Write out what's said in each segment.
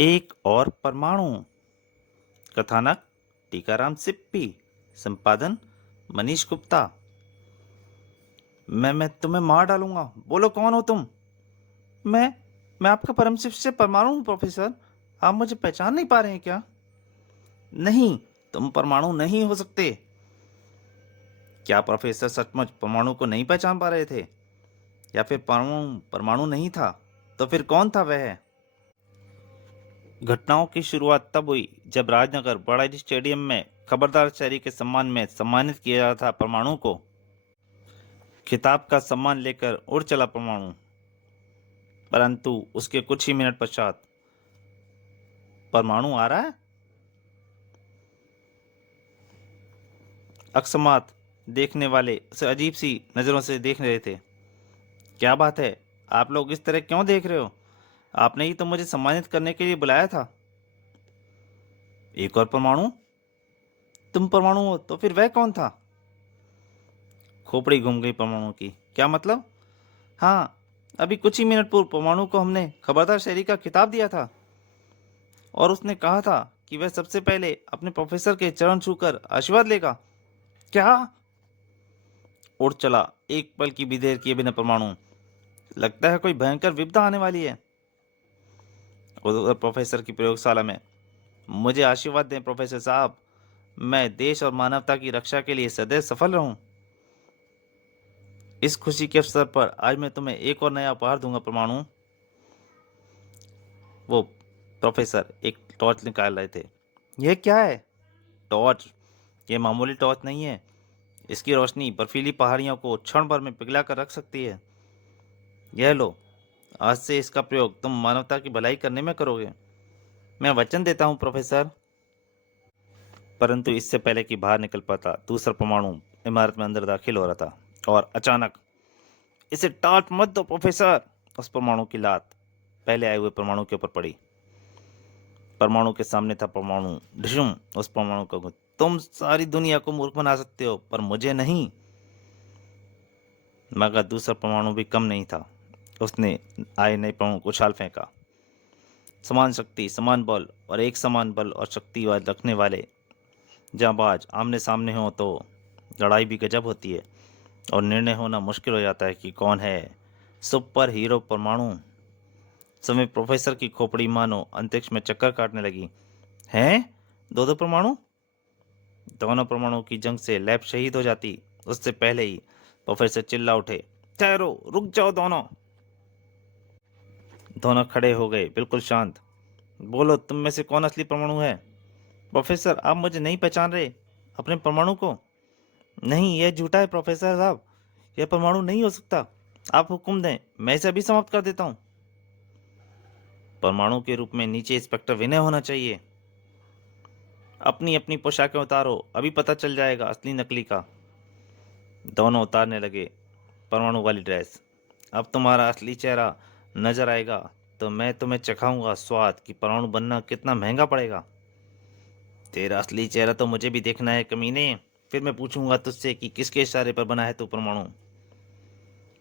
एक और परमाणु। कथानक टीकाराम सिप्पी। संपादन मनीष गुप्ता। मैं तुम्हें मार डालूंगा। बोलो कौन हो तुम? मैं मैं आपका परम शिष्य परमाणु हूँ प्रोफेसर। आप मुझे पहचान नहीं पा रहे हैं क्या? नहीं, तुम परमाणु नहीं हो सकते। क्या प्रोफेसर सचमुच परमाणु को नहीं पहचान पा रहे थे, या फिर परमाणु परमाणु नहीं था? तो फिर कौन था वह? घटनाओं की शुरुआत तब हुई जब राजनगर बड़ा स्टेडियम में खबरदार शहरी के सम्मान में सम्मानित किया जा रहा था परमाणु को। खिताब का सम्मान लेकर उड़ चला परमाणु, परंतु उसके कुछ ही मिनट पश्चात परमाणु आ रहा है। अकस्मात देखने वाले उसे अजीब सी नजरों से देख रहे थे। क्या बात है, आप लोग इस तरह क्यों देख रहे हो? आपने ही तो मुझे सम्मानित करने के लिए बुलाया था। एक और परमाणु? तुम परमाणु हो तो फिर वह कौन था? खोपड़ी घूम गई परमाणु की। क्या मतलब? हाँ, अभी कुछ ही मिनट पूर्व परमाणु को हमने खबरदार शहरी का खिताब दिया था, और उसने कहा था कि वह सबसे पहले अपने प्रोफेसर के चरण छूकर आशीर्वाद लेगा। क्या? उड़ चला एक पल की भी देर किए बिना परमाणु। लगता है कोई भयंकर विपदा आने वाली है। उधर प्रोफेसर की प्रयोगशाला में। मुझे आशीर्वाद दें प्रोफेसर साहब, मैं देश और मानवता की रक्षा के लिए सदैव सफल रहूं। इस खुशी के अवसर पर आज मैं तुम्हें एक और नया उपहार दूंगा परमाणु। वो प्रोफेसर एक टॉर्च निकाल रहे थे। यह क्या है? टॉर्च? ये मामूली टॉर्च नहीं है। इसकी रोशनी बर्फीली पहाड़ियों को क्षण भर में पिघला कर रख सकती है। यह लो, आज से इसका प्रयोग तुम मानवता की भलाई करने में करोगे। मैं वचन देता हूँ प्रोफेसर। परंतु इससे पहले कि बाहर निकल पाता, दूसरा परमाणु इमारत में अंदर दाखिल हो रहा था, और अचानक, इसे टाट मत दो प्रोफेसर। उस परमाणु की लात पहले आए हुए परमाणु के ऊपर पड़ी। परमाणु के सामने था परमाणु। ढिशुम। उस परमाणु को, तुम सारी दुनिया को मूर्ख बना सकते हो पर मुझे नहीं। मगर दूसरा परमाणु भी कम नहीं था। उसने आए नए परमाणु को उछाल फेंका। समान शक्ति, समान बल, और एक समान बल और शक्ति रखने वाले जांबाज आमने सामने हो तो लड़ाई भी गजब होती है, और निर्णय होना मुश्किल हो जाता है कि कौन है सुपर हीरो परमाणु। समय प्रोफेसर की खोपड़ी मानो अंतरिक्ष में चक्कर काटने लगी। हैं? दो दो परमाणु? दोनों परमाणु की जंग से लैब शहीद हो जाती उससे पहले ही प्रोफेसर चिल्ला उठे, ठहरो, रुक जाओ दोनों। दोनों खड़े हो गए, बिल्कुल शांत। बोलो, तुम में से कौन असली परमाणु है? प्रोफेसर, आप मुझे नहीं पहचान रहे अपने परमाणु को? नहीं, यह झूठा है प्रोफेसर साहब। यह परमाणु नहीं हो सकता। आप हुक्म दें, मैं इसे अभी समाप्त कर देता हूँ। परमाणु के रूप में नीचे इंस्पेक्टर विनय होना चाहिए। अपनी अपनी पोशाकें उतारो, अभी पता चल जाएगा असली नकली का। दोनों उतारने लगे परमाणु वाली ड्रेस। अब तुम्हारा असली चेहरा नजर आएगा तो मैं तुम्हें चखाऊंगा स्वाद कि परमाणु बनना कितना महंगा पड़ेगा। तेरा असली चेहरा तो मुझे भी देखना है कमीने। फिर मैं पूछूंगा तुझसे कि किसके इशारे पर बना है तू परमाणु।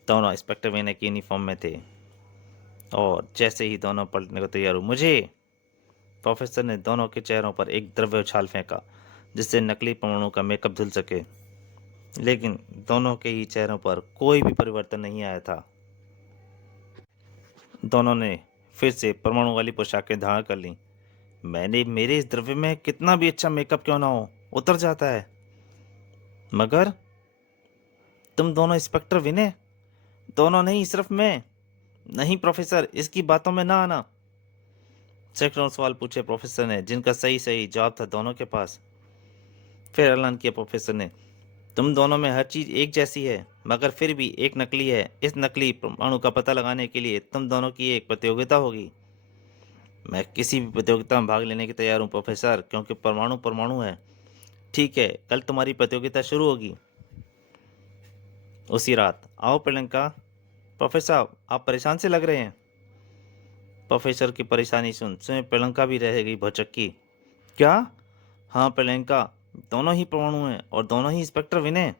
दोनों इंस्पेक्टर विनय की यूनिफॉर्म में थे, और जैसे ही दोनों पलटने को तैयार हुए, मुझे, प्रोफेसर ने दोनों के चेहरों पर एक द्रव्य उछाल फेंका जिससे नकली परमाणु का मेकअप धुल सके। लेकिन दोनों के ही चेहरों पर कोई भी परिवर्तन नहीं आया था। दोनों ने फिर से परमाणु वाली पोशाकें धारण कर लीं। मैंने मेरे इस द्रव्य में कितना भी अच्छा मेकअप क्यों ना हो, उतर जाता है। मगर तुम दोनों इंस्पेक्टर विनय? दोनों नहीं, सिर्फ मैं। नहीं प्रोफेसर, इसकी बातों में ना आना। सैकड़ों सवाल पूछे प्रोफेसर ने, जिनका सही सही जवाब था दोनों के पास। फिर ऐलान किया प्रोफेसर ने, तुम दोनों में हर चीज एक जैसी है, मगर फिर भी एक नकली है। इस नकली परमाणु का पता लगाने के लिए तुम दोनों की एक प्रतियोगिता होगी। मैं किसी भी प्रतियोगिता में भाग लेने की तैयार हूँ प्रोफेसर, क्योंकि परमाणु परमाणु है। ठीक है, कल तुम्हारी प्रतियोगिता शुरू होगी। उसी रात। आओ प्रियंका। प्रोफेसर साहब, आप परेशान से लग रहे हैं। प्रोफेसर की परेशानी सुन स्वयं प्रियंका भी रह गई भौचक्की। क्या? हाँ प्रियंका, दोनों ही परमाणु हैं और दोनों ही इंस्पेक्टर विनय।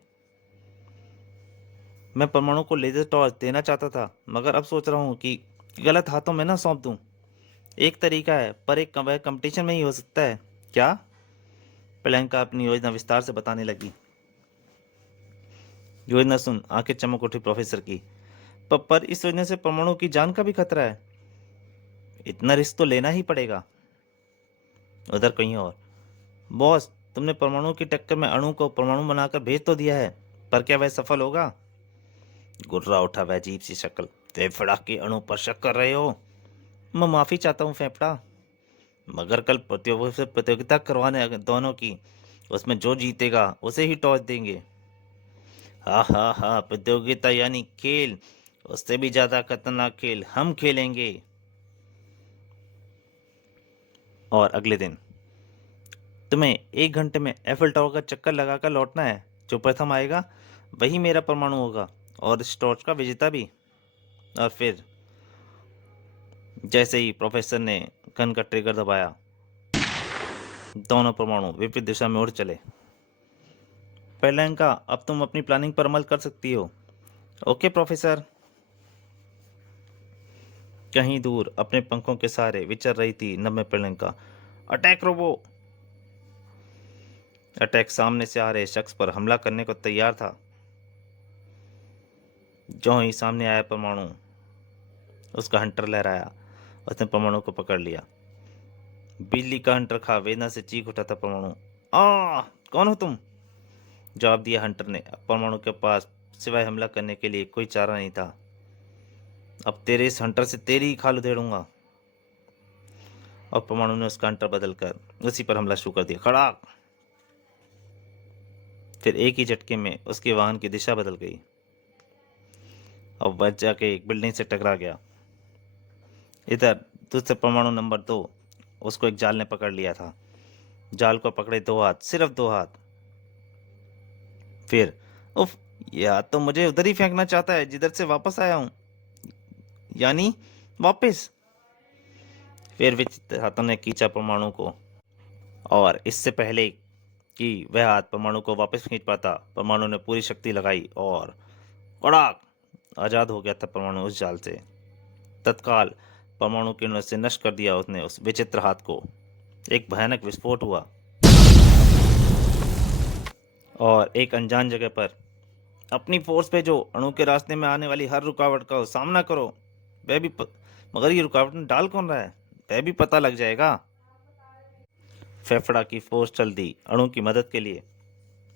मैं परमाणु को लेजर टॉर्च देना चाहता था, मगर अब सोच रहा हूँ कि गलत हाथों में ना सौंप दूं। एक तरीका है, पर एक वह कंपटीशन में ही हो सकता है। क्या? प्रियंका अपनी योजना विस्तार से बताने लगी। योजना सुन आंखें चमक उठी प्रोफेसर की। पर इस योजना से परमाणु की जान का भी खतरा है। इतना रिस्क तो लेना ही पड़ेगा। उधर कहीं और, बॉस, तुमने परमाणु की टक्कर में अणु को परमाणु बनाकर भेज तो दिया है, पर क्या वह सफल होगा? गुर्रा उठा वह अजीब सी शक्ल। फेफड़ा के अणु पर शक कर रहे हो? मैं माफी चाहता हूँ फेफड़ा, मगर कल प्रतियोगिता करवाने दोनों की, उसमें जो जीतेगा उसे ही टॉस देंगे। हाँ हाँ हाँ, प्रतियोगिता यानी खेल, उससे भी ज्यादा खतरनाक खेल हम खेलेंगे। और अगले दिन, तुम्हें 1 घंटे में एफिल टावर का चक्कर लगाकर लौटना है। जो प्रथम आएगा वही मेरा परमाणु होगा, और इस टॉर्च का विजेता भी। और फिर जैसे ही प्रोफेसर ने गन का ट्रिगर दबाया, दोनों परमाणु विपरीत दिशा में उड़ चले। प्रियंका, अब तुम अपनी प्लानिंग पर अमल कर सकती हो। Okay professor. कहीं दूर अपने पंखों के सहारे विचर रही थी नम्य प्रियंका। Attack robo. अटैक सामने से आ रहे शख्स पर हमला करने को तैयार था। जो ही सामने आया परमाणु, उसका हंटर लहराया। उसने परमाणु को पकड़ लिया। बिजली का हंटर खा वेदना से चीख उठा था परमाणु। आ, कौन हो तुम? जवाब दिया हंटर ने। अब परमाणु के पास सिवाय हमला करने के लिए कोई चारा नहीं था। अब तेरे इस हंटर से तेरी ही खाल उधेड़ूंगा। और परमाणु ने उसका हंटर बदलकर उसी पर हमला शुरू कर दिया। खड़ाक। फिर एक ही झटके में उसके वाहन की दिशा बदल गई। अब वह जाके एक बिल्डिंग से टकरा गया। इधर दूसरे परमाणु नंबर 2, उसको एक जाल ने पकड़ लिया था। जाल को पकड़े 2 हाथ, सिर्फ 2 हाथ। फिर उफ, या तो मुझे उधर ही फेंकना चाहता है जिधर से वापस आया हूं, यानी वापस। फिर विचित्र हाथों ने खींचा परमाणु को, और इससे पहले कि वह हाथ परमाणु को वापस खींच पाता, परमाणु ने पूरी शक्ति लगाई और कड़ाक, आजाद हो गया था परमाणु उस जाल से। तत्काल परमाणु किरणों से नष्ट कर दिया उसने उस विचित्र हाथ को। एक भयानक विस्फोट हुआ, और एक अनजान जगह पर अपनी फोर्स पे जो अणु के रास्ते में आने वाली हर रुकावट का सामना करो। वह भी मगर ये रुकावट में डाल कौन रहा है, वह भी पता लग जाएगा। फेफड़ा की फोर्स चल दी अणु की मदद के लिए।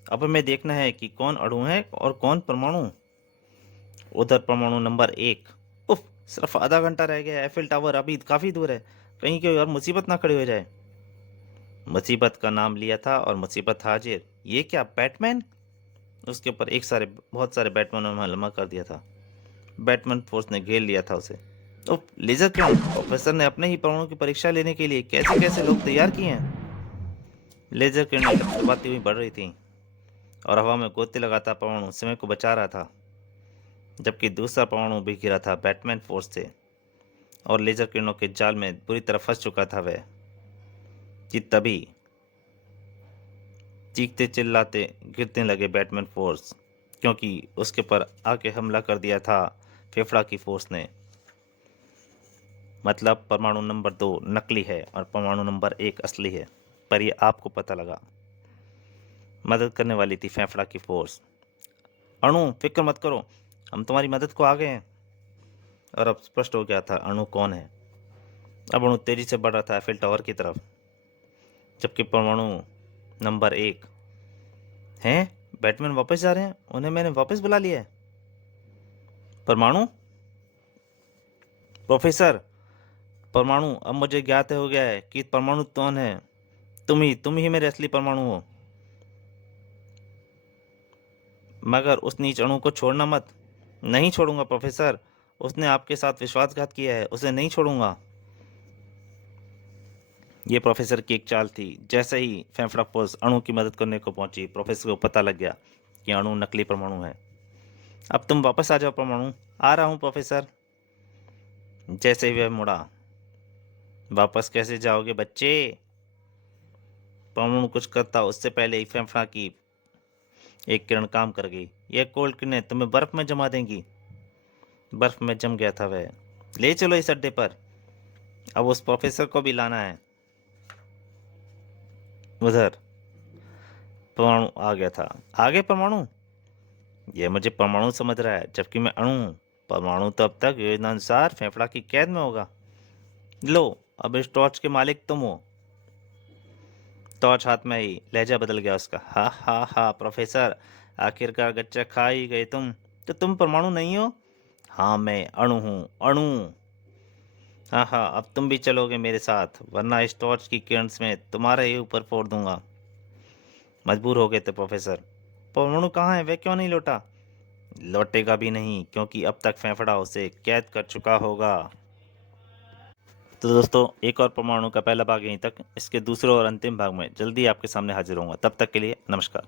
अब हमें देखना है कि कौन अणु है और कौन परमाणु। उधर परमाणु नंबर 1। उफ, सिर्फ आधा घंटा रह गया। एफिल टावर अभी काफी दूर है, कहीं कोई और मुसीबत ना खड़ी हो जाए। मुसीबत का नाम लिया था और मुसीबत हाजिर। ये क्या, बैटमैन? उसके ऊपर बहुत सारे बैटमैनों ने हमला कर दिया था। बैटमैन फोर्स ने घेर लिया था उसे। तो लेजर किरण, प्रोफेसर ने अपने ही परमाणु की परीक्षा लेने के लिए कैसे कैसे लोग तैयार किए हैं। लेजर किरणें लपलपाती हुई बढ़ रही थी, और हवा में गोते लगाता परमाणु समय को बचा रहा था, जबकि दूसरा परमाणु भी घिरा था बैटमैन फोर्स से, और लेजर किरणों के जाल में बुरी तरह फंस चुका था वह। कि तभी चीखते चिल्लाते गिरने लगे बैटमैन फोर्स, क्योंकि उसके पर आके हमला कर दिया था फेफड़ा की फोर्स ने। मतलब परमाणु नंबर 2 नकली है और परमाणु नंबर 1 असली है। पर यह आपको पता लगा। मदद करने वाली थी फेफड़ा की फोर्स। अणु, फिक्र मत करो, हम तुम्हारी मदद को आ गए हैं। और अब स्पष्ट हो गया था अणु कौन है। अब अणु तेजी से बढ़ रहा था एफिल टावर की तरफ, जबकि परमाणु नंबर 1 हैं। बैटमैन वापस जा रहे हैं, उन्हें मैंने वापस बुला लिया है। परमाणु, प्रोफेसर, परमाणु, अब मुझे ज्ञात हो गया है कि परमाणु कौन है। तुम ही मेरे असली परमाणु हो। मगर उस नीच अणु को छोड़ना मत। नहीं छोड़ूंगा प्रोफेसर, उसने आपके साथ विश्वासघात किया है, उसे नहीं छोड़ूंगा। ये प्रोफेसर की एक चाल थी। जैसे ही फेफड़ा फोर्स अणु की मदद करने को पहुंची, प्रोफेसर को पता लग गया कि अणु नकली परमाणु है। अब तुम वापस आ जाओ परमाणु। आ रहा हूं प्रोफेसर। जैसे ही वह मुड़ा, वापस कैसे जाओगे बच्चे? परमाणु कुछ करता उससे पहले ही फेफड़ा की एक किरण काम कर गई। यह कोल्ड किरणें तुम्हें बर्फ में जमा देंगी। बर्फ में जम गया था वह। ले चलो इस अड्डे पर। अब उस प्रोफेसर को भी लाना है। उधर परमाणु आ गया था। आगे परमाणु, ये मुझे परमाणु समझ रहा है जबकि मैं अणु हूँ। परमाणु तो अब तक योजनानुसार फेफड़ा की कैद में होगा। लो, अब इस टॉर्च के मालिक तुम हो। टॉर्च हाथ में ही लहजा बदल गया उसका। हा हा हा प्रोफेसर, आखिरकार गच्चा खा ही गए तुम। तो तुम परमाणु नहीं हो? हाँ, मैं अणु हूँ, अणु। हाँ हाँ, अब तुम भी चलोगे मेरे साथ, वरना इस टॉर्च की किरण में तुम्हारे ही ऊपर फोड़ दूंगा। मजबूर हो गए थे प्रोफेसर। परमाणु कहाँ है? वह क्यों नहीं लौटा? लौटेगा भी नहीं, क्योंकि अब तक फेफड़ा उसे कैद कर चुका होगा। तो दोस्तों, एक और परमाणु का पहला भाग यहीं तक। इसके दूसरे और अंतिम भाग में जल्दी आपके सामने हाजिर होऊंगा। तब तक के लिए नमस्कार।